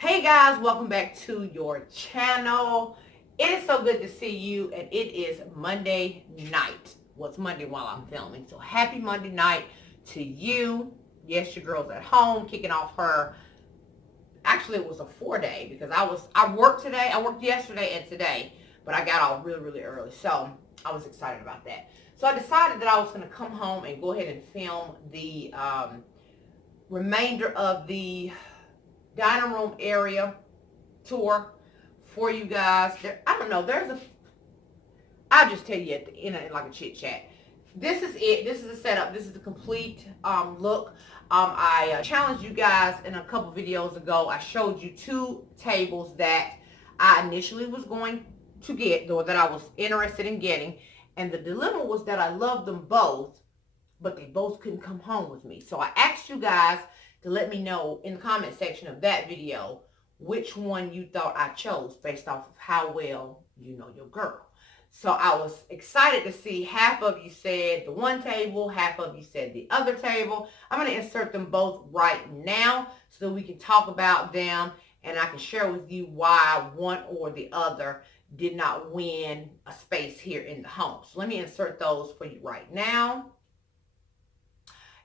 Hey guys, welcome back to your channel. It is so good to see you, and it is Monday night. Well, it's Monday while I'm filming, so happy Monday night to you. Yes, your girl's at home kicking off her, actually it was a 4-day because I worked today, I worked yesterday and today, but I got off really early, so I was excited about that. So I decided that I was going to come home and go ahead and film the remainder of the dining room area tour for you guys. I don't know, I'll just tell you at the end of it like a chit chat. This is it. This is the setup. This is the complete look. I challenged you guys in a couple videos ago. I showed you two tables that I initially was going to get, or that I was interested in getting. And the dilemma was that I loved them both, but they both couldn't come home with me. So I asked you guys to let me know in the comment section of that video which one you thought I chose based off of how well you know your girl. So I was excited to see half of you said the one table, half of you said the other table. I'm going to insert them both right now so that we can talk about them and I can share with you why one or the other did not win a space here in the home. So let me insert those for you right now.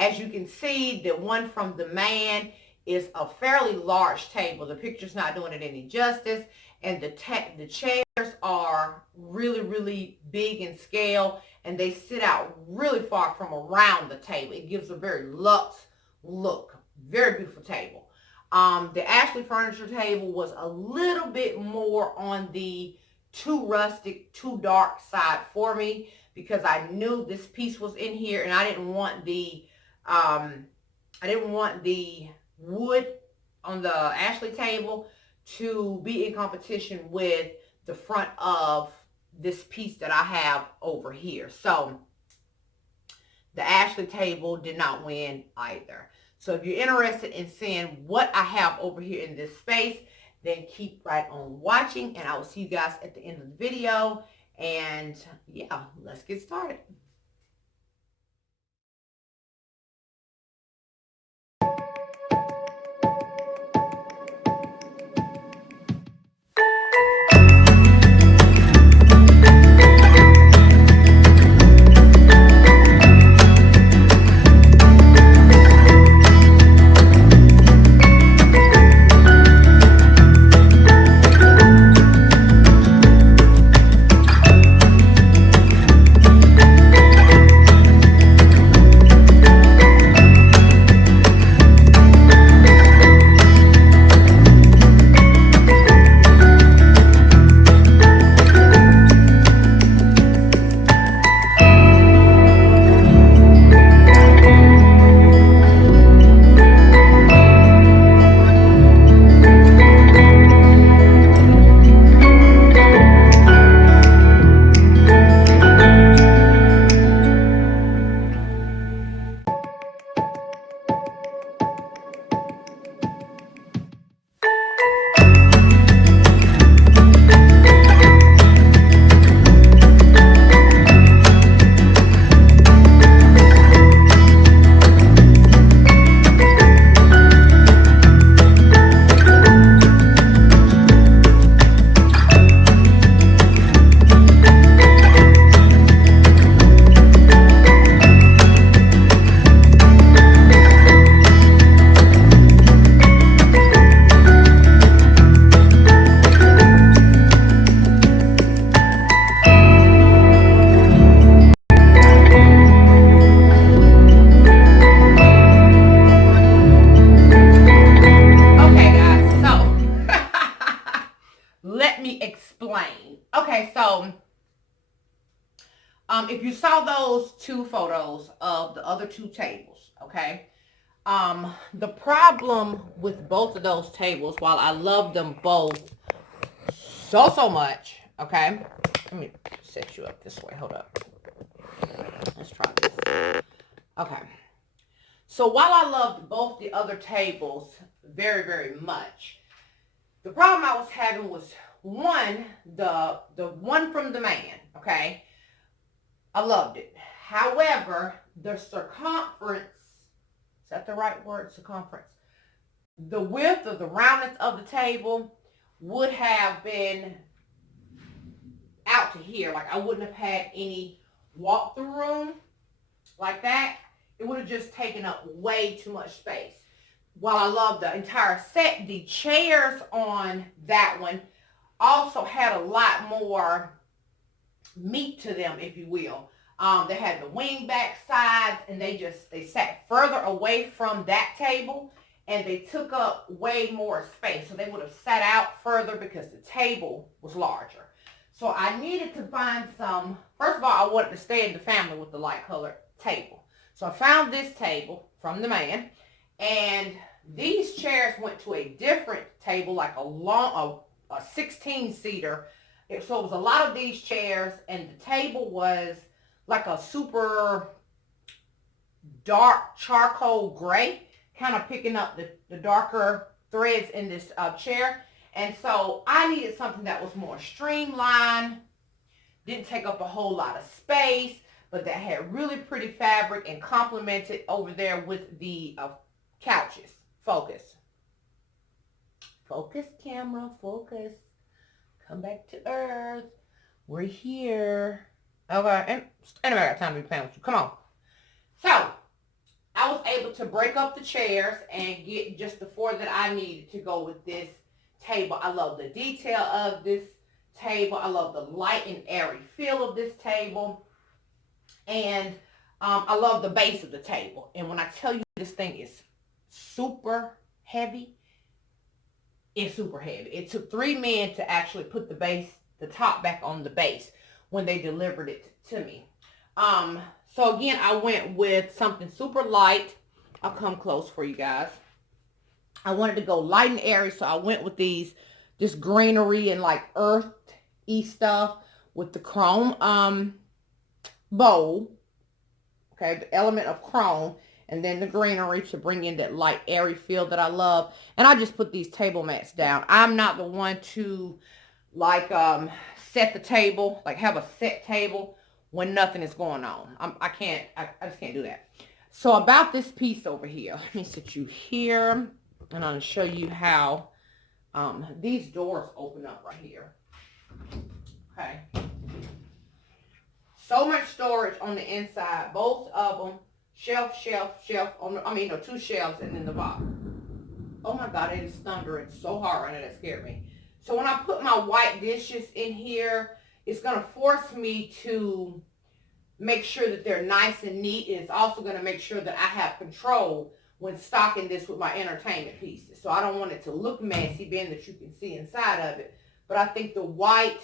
As you can see, the one from the man is a fairly large table. The picture's not doing it any justice. And the chairs are really big in scale. And they sit out really far from around the table. It gives a very luxe look. Very beautiful table. The Ashley Furniture table was a little bit more on the too rustic, too dark side for me. Because I knew this piece was in here. And I didn't want the wood on the Ashley table to be in competition with the front of this piece that I have over here. So the Ashley table did not win either. So if you're interested in seeing what I have over here in this space, then keep right on watching and I will see you guys at the end of the video. And yeah, let's get started. Let me explain. Okay, so if you saw those two photos of the other two tables, okay, the problem with both of those tables, while I love them both so much, okay, let me set you up this way. Hold up. Let's try this. Okay. So while I loved both the other tables very much, the problem I was having was one, the one from the man, okay? I loved it. However, the circumference, is that the right word? Circumference. the width or the roundness of the table would have been out to here. Like I wouldn't have had any walk-through room like that. It would have just taken up way too much space. While I love the entire set, the chairs on that one also had a lot more meat to them, if you will. They had the wing back sides, and they sat further away from that table, and they took up way more space. So they would have sat out further because the table was larger. So I needed to find some, first of all, I wanted to stay in the family with the light colored table. So I found this table from the man, and these chairs went to a different table, like a 16-seater. So it was a lot of these chairs, and the table was like a super dark charcoal gray, kind of picking up the darker threads in this chair. And so I needed something that was more streamlined, didn't take up a whole lot of space, but that had really pretty fabric and complemented over there with the couches. Focus. Focus, camera, focus. Come back to earth. We're here. Okay, and anyway, I got time to be playing with you. Come on. So, I was able to break up the chairs and get just the 4 that I needed to go with this table. I love the detail of this table. I love the light and airy feel of this table. And I love the base of the table. And when I tell you this thing is super heavy, it's super heavy. It took 3 men to actually put the top back on the base when they delivered it to me. So again, I went with something super light. I'll come close for you guys. I wanted to go light and airy, so I went with this greenery and like earthy stuff with the chrome bowl. Okay, the element of chrome, and then the greenery to bring in that light airy feel that I love. And I just put these table mats down. I'm not the one to like set the table, like have a set table when nothing is going on. I just can't do that. So about this piece over here, let me sit you here, and I'm going to show you how these doors open up right here. Okay. So much storage on the inside, both of them, shelf, on the, 2 shelves and then the bottom. Oh my God, it is thundering so hard right now, that scared me. So when I put my white dishes in here, it's going to force me to make sure that they're nice and neat. It's also going to make sure that I have control when stocking this with my entertainment pieces. So I don't want it to look messy, being that you can see inside of it. But I think the white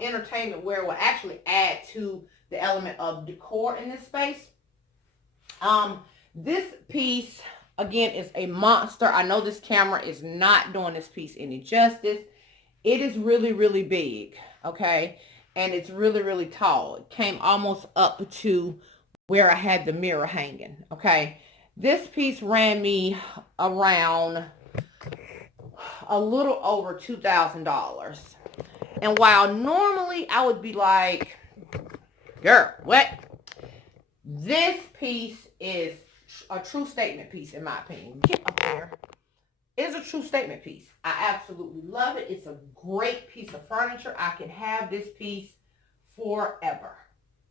entertainment wear will actually add to the element of decor in this space. This piece, again, is a monster. I know this camera is not doing this piece any justice. It is really, really big, okay? And it's really, really tall. It came almost up to where I had the mirror hanging, okay? This piece ran me around a little over $2,000. And while normally I would be like, girl, what? This piece is a true statement piece, in my opinion. Get up there. It's a true statement piece. I absolutely love it. It's a great piece of furniture. I can have this piece forever.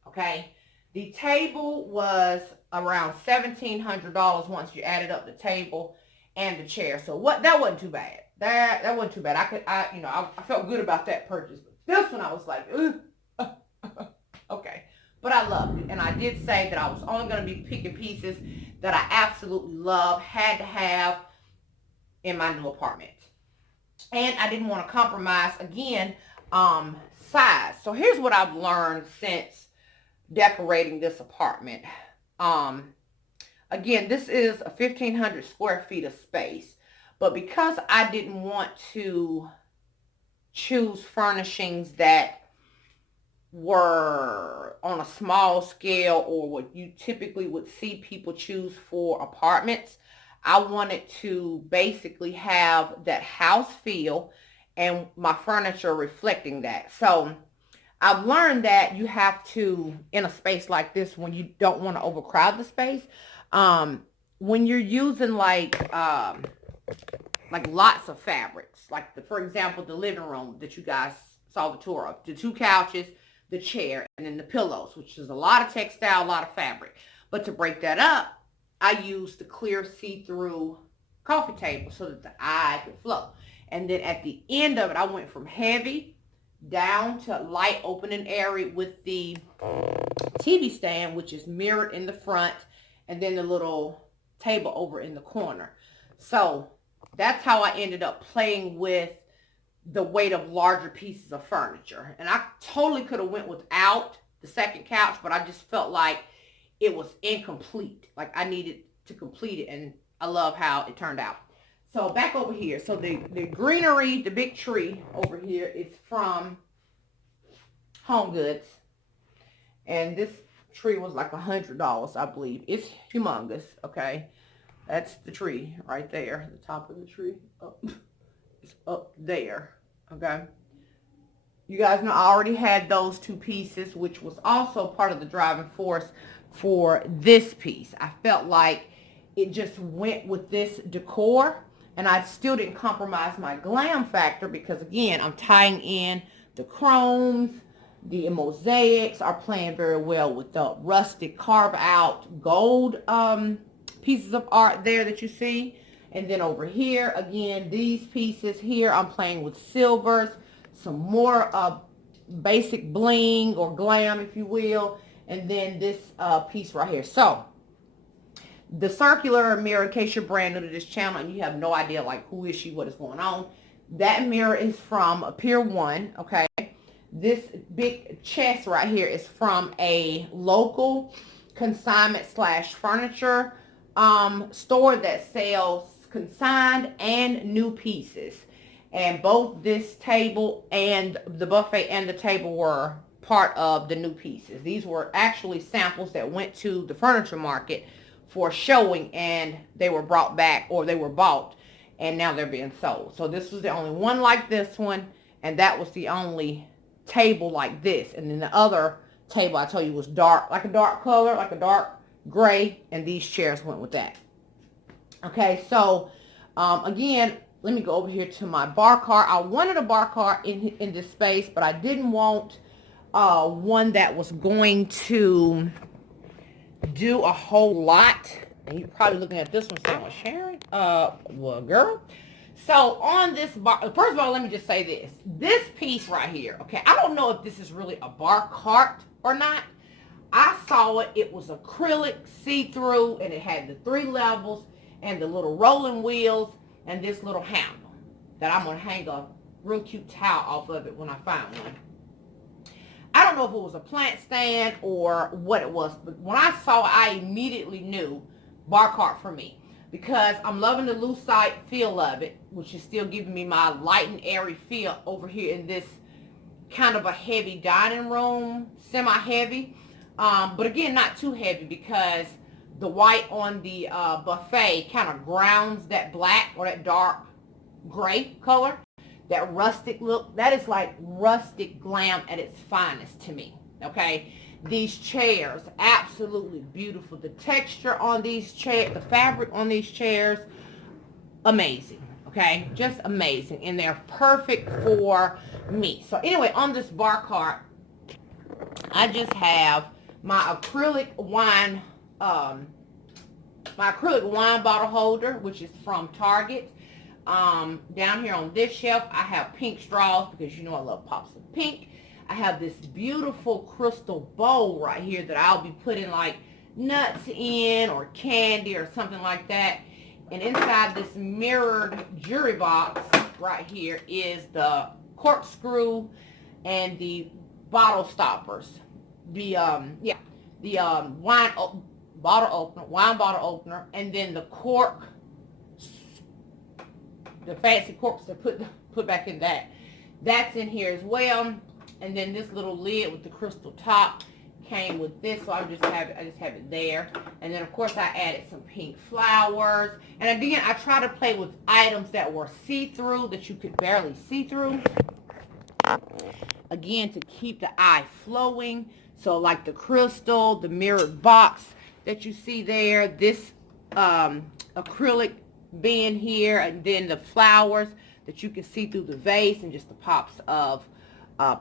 Okay? The table was around $1,700 once you added up the table and the chair. So that wasn't too bad. That wasn't too bad. I felt good about that purchase. But this one I was like, okay. But I loved it. And I did say that I was only going to be picking pieces that I absolutely love, had to have in my new apartment. And I didn't want to compromise, again, size. So here's what I've learned since decorating this apartment. Again, this is a 1,500 square feet of space. But because I didn't want to choose furnishings that were on a small scale or what you typically would see people choose for apartments, I wanted to basically have that house feel and my furniture reflecting that. So I've learned that you have to, in a space like this, when you don't want to overcrowd the space, when you're using like like lots of fabrics. Like, for example, the living room that you guys saw the tour of. The 2 couches, the chair, and then the pillows, which is a lot of textile, a lot of fabric. But to break that up, I used the clear see-through coffee table so that the eye could flow. And then at the end of it, I went from heavy down to light, open and airy with the TV stand, which is mirrored in the front, and then the little table over in the corner. So that's how I ended up playing with the weight of larger pieces of furniture. And I totally could have went without the second couch, but I just felt like it was incomplete. Like I needed to complete it, and I love how it turned out. So back over here. So the greenery, the big tree over here is from Home Goods. And this tree was like $100, I believe. It's humongous, okay? That's the tree right there. The top of the tree. It's up there, okay? You guys know I already had those 2 pieces, which was also part of the driving force for this piece. I felt like it just went with this decor, and I still didn't compromise my glam factor because, again, I'm tying in the chromes. The mosaics are playing very well with the rustic carve out gold pieces of art there that you see. And then over here, again, these pieces here, I'm playing with silvers, some more basic bling or glam, if you will. And then this piece right here. So the circular mirror, in case you're brand new to this channel and you have no idea like who is she, what is going on, that mirror is from Pier 1, okay? This big chest right here is from a local consignment / furniture store that sells consigned and new pieces. And both this table and the buffet and the table were part of the new pieces. These were actually samples that went to the furniture market for showing, and they were brought back, or they were bought, and now they're being sold. So this was the only one like this one, and that was the only table like this. And then the other table I told you was dark, like a dark color, like a dark gray, and these chairs went with that. Okay, so again, let me go over here to my bar cart. I wanted a bar cart in this space, but I didn't want one that was going to do a whole lot. And you're probably looking at this one saying, well, Sharon, well, girl. So on this bar, first of all, let me just say this. This piece right here, okay, I don't know if this is really a bar cart or not. I saw it. It was acrylic, see-through, and it had the 3 levels and the little rolling wheels and this little handle that I'm going to hang a real cute towel off of it when I find one. I don't know if it was a plant stand or what it was, but when I saw it, I immediately knew bar cart for me, because I'm loving the lucite feel of it, which is still giving me my light and airy feel over here in this kind of a heavy dining room, semi-heavy, but again, not too heavy, because the white on the buffet kind of grounds that black or that dark gray color. That rustic look, that is like rustic glam at its finest to me, okay? These chairs, absolutely beautiful. The texture on these chairs, the fabric on these chairs, amazing, okay? Just amazing, and they're perfect for me. So anyway, on this bar cart, I just have my acrylic wine bottle holder, which is from Target. Down here on this shelf, I have pink straws, because you know I love pops of pink. I have this beautiful crystal bowl right here that I'll be putting like nuts in or candy or something like that. And inside this mirrored jewelry box right here is the corkscrew and the bottle stoppers. The wine bottle opener, and then the cork, the fancy corks to put back in that. That's in here as well. And then this little lid with the crystal top came with this, so I just have it there. And then of course I added some pink flowers. And again, I try to play with items that were see-through, that you could barely see through. Again, to keep the eye flowing. So like the crystal, the mirrored box that you see there, this acrylic being here, and then the flowers that you can see through the vase, and just the pops of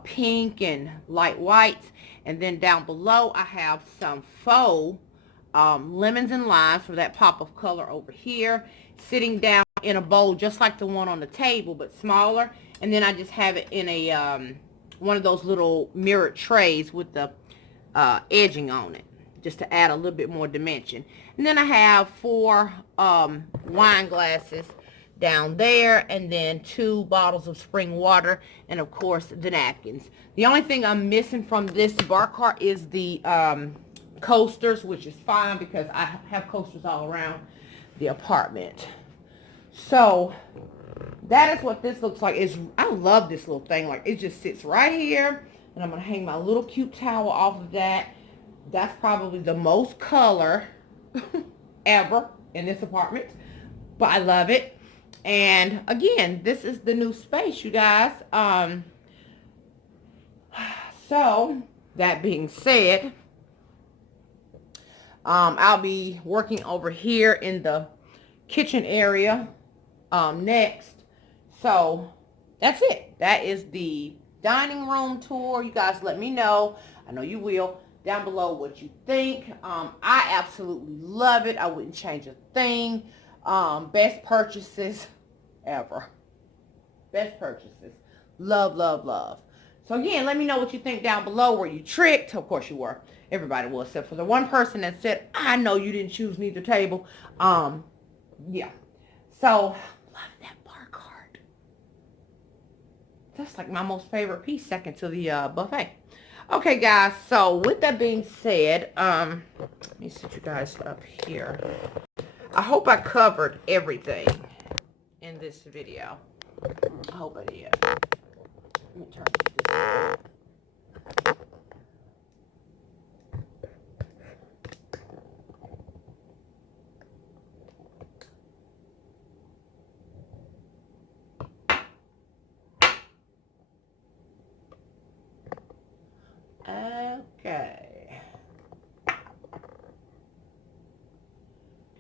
pink and light whites. And then down below I have some faux lemons and limes for that pop of color over here, sitting down in a bowl just like the one on the table but smaller. And then I just have it in a one of those little mirrored trays with the edging on it, just to add a little bit more dimension. And then I have 4 wine glasses down there, and then 2 bottles of spring water, and of course the napkins. The only thing I'm missing from this bar cart is the coasters, which is fine because I have coasters all around the apartment. So that is what this looks like. I love this little thing. Like, it just sits right here, and I'm gonna hang my little cute towel off of that. That's probably the most color ever in this apartment, but I love it. And again, this is the new space, you guys. So that being said, I'll be working over here in the kitchen area next. So that's it. That is the dining room tour. You guys let me know. I know you will. Down below what you think. I absolutely love it. I wouldn't change a thing. Best purchases ever. Best purchases. Love, love, love. So again, let me know what you think down below. Were you tricked? Of course you were. Everybody was, except for the one person that said, I know you didn't choose neither table. Yeah. So, love that bar cart. That's like my most favorite piece, second to the buffet. Okay, guys, so with that being said, let me set you guys up here. I hope I covered everything in this video. I hope I did. Let me turn this. Okay.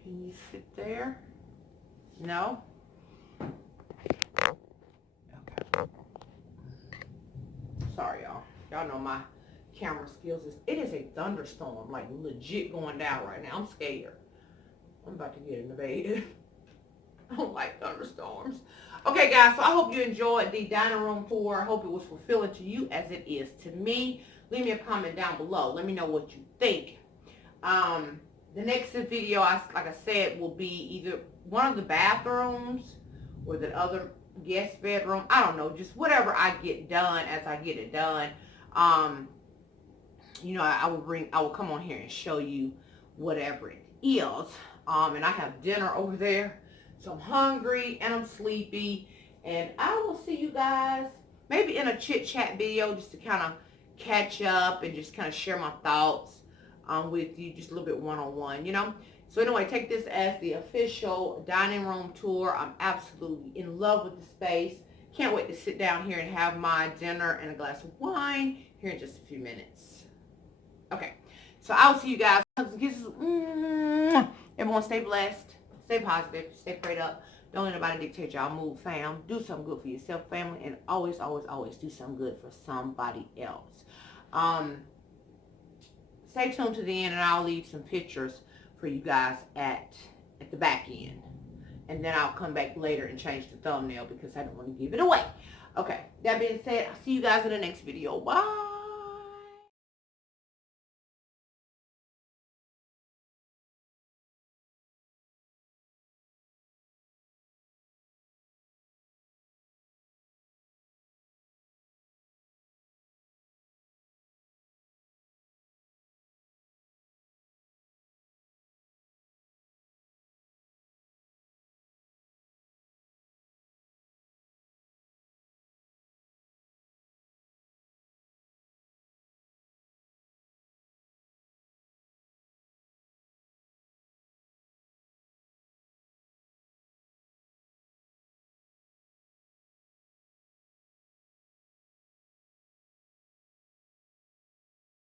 Can you sit there? No? Okay. Sorry, y'all. Y'all know my camera skills. It is a thunderstorm, like legit going down right now. I'm scared. I'm about to get in the bed. I don't like thunderstorms. Okay, guys, so I hope you enjoyed the dining room tour. I hope it was fulfilling to you as it is to me. Leave me a comment down below. Let me know what you think. The next video, like I said, will be either one of the bathrooms or the other guest bedroom. I don't know, just whatever I get done as I get it done. You know, I will come on here and show you whatever it is. And I have dinner over there. So I'm hungry and I'm sleepy. And I will see you guys maybe in a chit chat video, just to kind of catch up and just kind of share my thoughts with you, just a little bit one-on-one, you know. So anyway, take this as the official dining room tour. I'm absolutely in love with the space. Can't wait to sit down here and have my dinner and a glass of wine here in just a few minutes. Okay, so I'll see you guys. Hugs and kisses. Everyone stay blessed, stay positive, stay prayed up. Don't let nobody dictate y'all move, fam. Do something good for yourself, family, and always, always, always do something good for somebody else. Stay tuned to the end, and I'll leave some pictures for you guys at the back end. And then I'll come back later and change the thumbnail because I don't want to give it away. Okay, that being said, I'll see you guys in the next video. Bye.